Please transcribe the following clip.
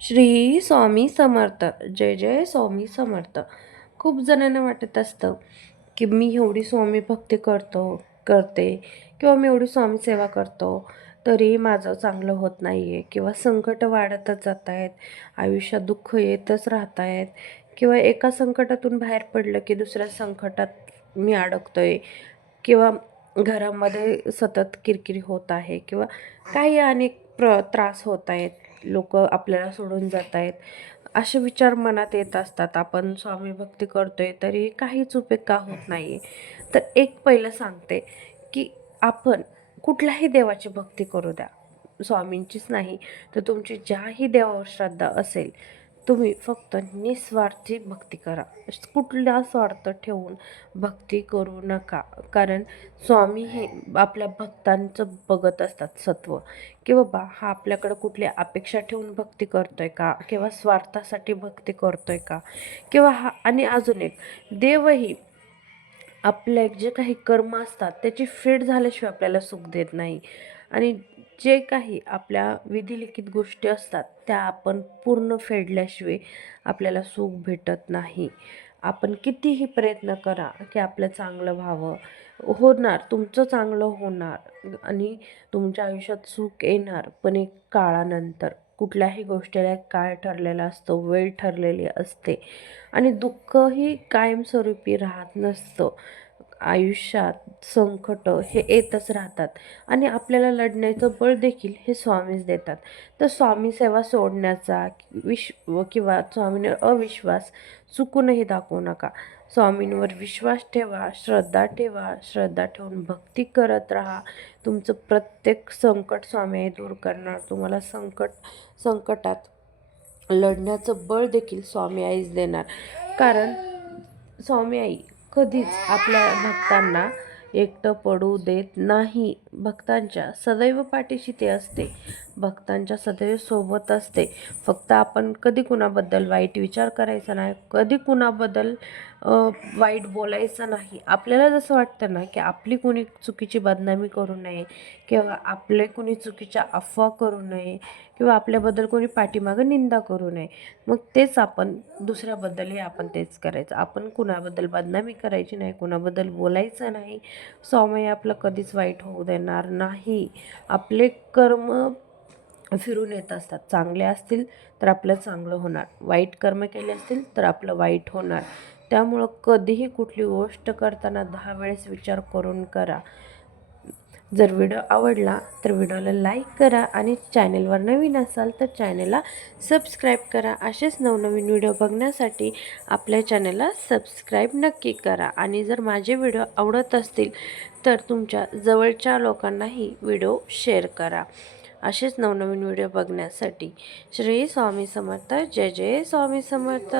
श्री स्वामी समर्थ. जय जय स्वामी समर्थ. खूप जणांना वाटत असतं की मी एवढी स्वामी भक्ती करतो करते किंवा मी एवढी स्वामी सेवा करतो तरी माझं चांगलं होत नाही आहे किंवा संकट वाढतच जात आहेत आयुष्यात दुःख येतच राहत आहेत किंवा एका संकटातून बाहेर पडलं की दुसऱ्या संकटात मी अडकतो आहे किंवा घरामध्ये सतत किरकिरी होत आहे किंवा काही अनेक प्र त्रास होत आहेत. लोक आपल्याला सोडून जात आहेत. असे विचार मनात येत असतात. आपण स्वामी भक्ती करतोय तरी काहीच उपयोग का होत नाही आहे तर एक पहिलं सांगते की आपण कुठल्याही देवाची भक्ती करू द्या. स्वामींचीच नाही तर तुमची ज्याही देवावर श्रद्धा असेल तुम्ही फक्त निस्वार्थी भक्ती करा. कुठला स्वार्थ ठेवून भक्ती करू नका. कारण स्वामी हे आपल्या भक्तांचं बघत असतात सत्व. की बाबा हा आपल्याकडं कुठल्या अपेक्षा ठेवून भक्ती करतोय का? किंवा स्वार्थासाठी भक्ती करतोय का? किंवा हा आणि अजून एक देवही आपले जे काही कर्म असतात त्याची फेड झाल्याशिवाय आपल्याला सुख देत नाही. आणि जे काही आपल्या विधिलिखित गोष्टी असतात त्या आपण पूर्ण फेडल्याशिवाय आपल्याला सुख भेटत नाही. आपण कितीही प्रयत्न करा की आपलं चांगलं व्हावं. होणार तुमचं चांगलं होणार आणि तुमच्या आयुष्यात सुख येणार पण एक काळानंतर कुठल्याही गोष्टीला काळ ठरलेला असतो वेळ ठरलेली असते आणि दुःखही कायमस्वरूपी राहत नसतं. आयुष्यात संकट हे येतच राहतात. आणि आपल्याला लढण्याचं बळ देखील हे स्वामीच देतात. तर स्वामी सेवा सोडण्याचा विश किंवा स्वामींवर अविश्वास चुकूनही दाखवू नका. स्वामींवर विश्वास ठेवा श्रद्धा ठेवा श्रद्धा ठेवून भक्ती करत राहा. तुमचं प्रत्येक संकट स्वामी दूर करणार. तुम्हाला संकट संकटात लढण्याचं बळ देखील स्वामी आईच देणार. कारण स्वामी आई कधीच आपल्या भक्तांना एकटं पडू देत नाही. भक्तांच्या सदैव पाठीशी ते असते. भक्तांच्या सदैव सोबत असते. फक्त आपण कधी कुणाबद्दल वाईट विचार करायचा नाही कधी कुणाबद्दल वाईट बोलायचं नाही. आपल्याला जसं वाटतं ना की आपली कुणी चुकीची बदनामी करू नये किंवा आपले कुणी चुकीच्या अफवा करू नये किंवा आपल्याबद्दल कोणी पाठीमागं निंदा करू नये मग तेच आपण दुसऱ्याबद्दलही आपण तेच करायचं. आपण कुणाबद्दल बदनामी करायची नाही कुणाबद्दल बोलायचं नाही स्वामी आपलं कधीच वाईट होऊ देणार नाही. आपले कर्म फिरून येत असतात. चांगले असतील तर आपलं चांगलं होणार. वाईट कर्म केले असतील तर आपलं वाईट होणार. त्यामुळं कधीही कुठली गोष्ट करताना दहा वेळेस विचार करून करा. जर व्हिडिओ आवडला तर व्हिडिओला लाईक करा आणि चॅनेलवर नवीन असाल तर चॅनेलला सबस्क्राईब करा. असेच नवनवीन व्हिडिओ बघण्यासाठी आपल्या चॅनेलला सबस्क्राईब नक्की करा. आणि जर माझे व्हिडिओ आवडत असतील तर तुमच्या जवळच्या लोकांनाही व्हिडिओ शेअर करा. असेच नवनवीन व्हिडिओ बघण्यासाठी श्री स्वामी समर्थ. जय जय स्वामी समर्थ.